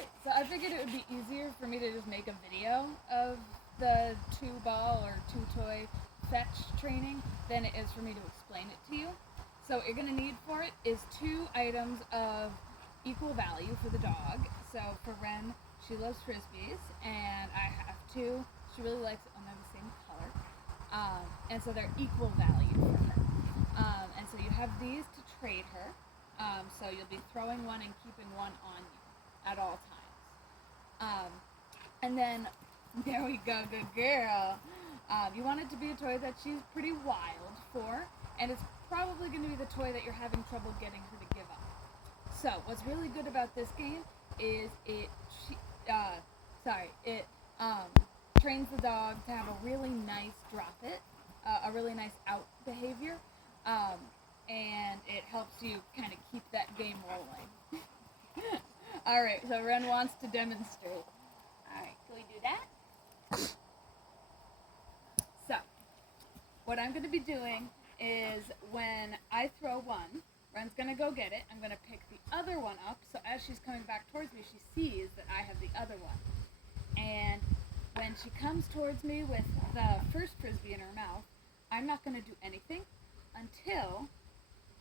Alright, so I figured it would be easier for me to just make a video of the 2-ball or 2-toy fetch training than it is for me to explain it to you. So what you're going to need for it is 2 items of equal value for the dog. So for Ren, she loves frisbees, and I have 2. She really likes it when they're the same color. And so they're equal value for her. And so you have these to trade her. So you'll be throwing one and keeping one on you at all times. And then, there we go, good girl. You want it to be a toy that she's pretty wild for, and it's probably going to be the toy that you're having trouble getting her to give up. So, what's really good about this game is it trains the dog to have a really nice drop it, a really nice out behavior, and it helps you kind of keep that game rolling. Alright, so Ren wants to demonstrate. Alright, can we do that? So, what I'm going to be doing is when I throw one, Ren's going to go get it. I'm going to pick the other one up, so as she's coming back towards me, she sees that I have the other one. And when she comes towards me with the first frisbee in her mouth, I'm not going to do anything until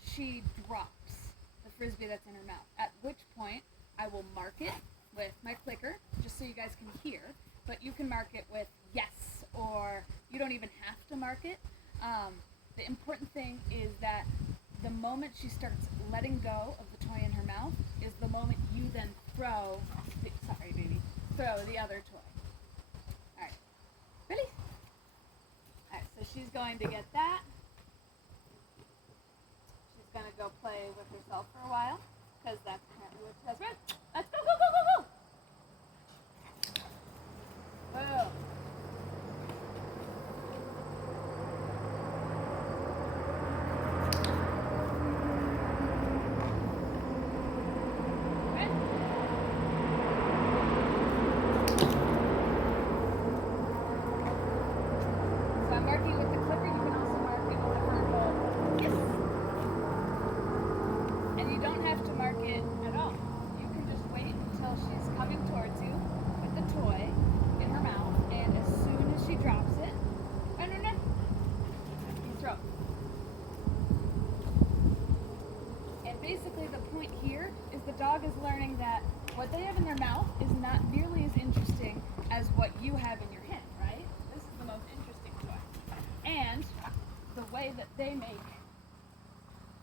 she drops the frisbee that's in her mouth, at which point I will mark it with my clicker, just so you guys can hear, but you can mark it with yes, or you don't even have to mark it. The important thing is that the moment she starts letting go of the toy in her mouth is the moment you then throw the other toy. Alright, ready? Alright, so she's going to get that. She's going to go play with herself for a while, because that's apparently what she does. Red, let's go, go, go, go, go! Boom. So I'm marking with the clicker. You can also mark it with a vertical. Yes. And you don't have to mark it at all. You can just wait until she's coming towards you with the toy in her mouth, and as soon as she drops it, you throw. And basically the point here is the dog is learning that what they have in their mouth is not nearly as interesting as what you have in your hand, right? This is the most interesting toy. And the way that they make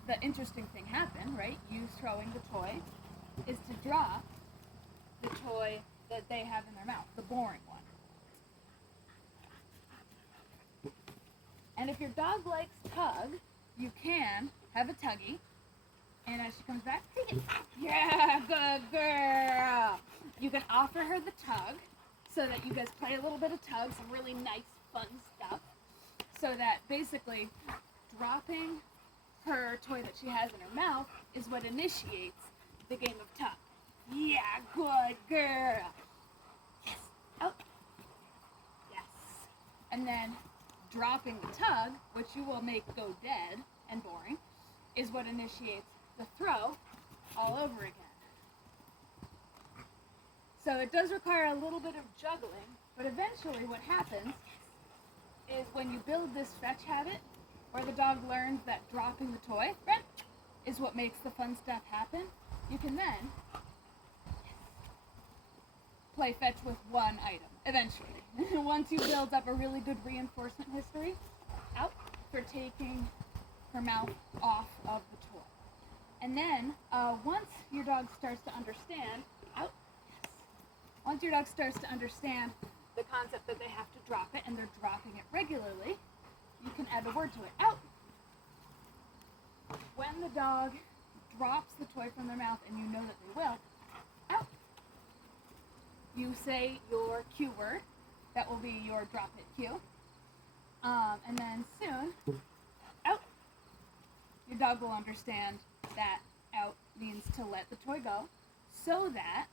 the interesting thing happen, right, you throwing the toy, is to drop the toy that they have in their mouth, the boring one. And if your dog likes tug, you can have a tuggy, and as she comes back, take it. Yeah, good girl. You can offer her the tug, so that you guys play a little bit of tug, some really nice, fun stuff, so that basically dropping her toy that she has in her mouth is what initiates the game of tug. Yeah, good girl. Yes. Oh. Yes. And then dropping the tug, which you will make go dead and boring, is what initiates the throw all over again. So it does require a little bit of juggling, but eventually what happens is when you build this fetch habit, where the dog learns that dropping the toy is what makes the fun stuff happen, you can then play fetch with one item, eventually. Once you build up a really good reinforcement history, out for taking her mouth off of the toy. And then, once your dog starts to understand, once your dog starts to understand the concept that they have to drop it, and they're dropping it regularly, you can add a word to it. Out! When the dog drops the toy from their mouth, and you know that they will, out! You say your cue word. That will be your drop it cue. And then soon, out! Your dog will understand that out means to let the toy go, so that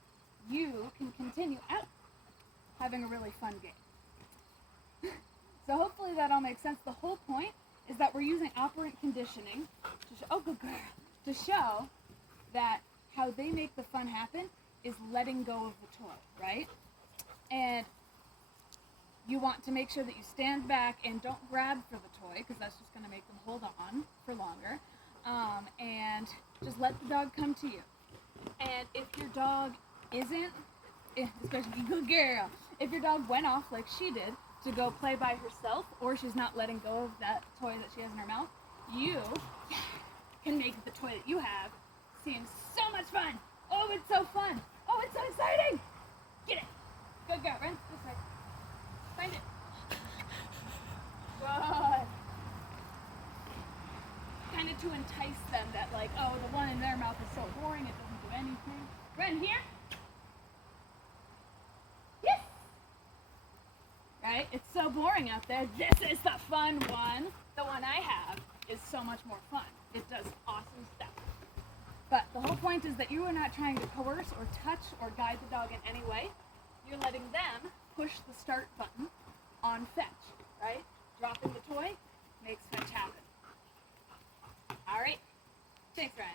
you can continue out having a really fun game. So hopefully that all makes sense. The whole point is that we're using operant conditioning to show, to show that how they make the fun happen is letting go of the toy, right? And you want to make sure that you stand back and don't grab for the toy, because that's just going to make them hold on for longer. And just let the dog come to you. And if your dog isn't, especially good girl, if your dog went off like she did to go play by herself, or she's not letting go of that toy that she has in her mouth, you can make the toy that you have seem so much fun. Oh, it's so fun. Oh, it's so exciting. Get it. Good girl. Run this way. Find it. Good. Kind of to entice them that, like, oh, the one in their mouth is so boring, it doesn't do anything. Run here. Yes. Right? It's so boring out there. This is the fun one. The one I have is so much more fun. It does awesome stuff. But the whole point is that you are not trying to coerce or touch or guide the dog in any way. You're letting them push the start button on fetch, right? Dropping the toy makes fetch happen. All right. Thanks, Ryan.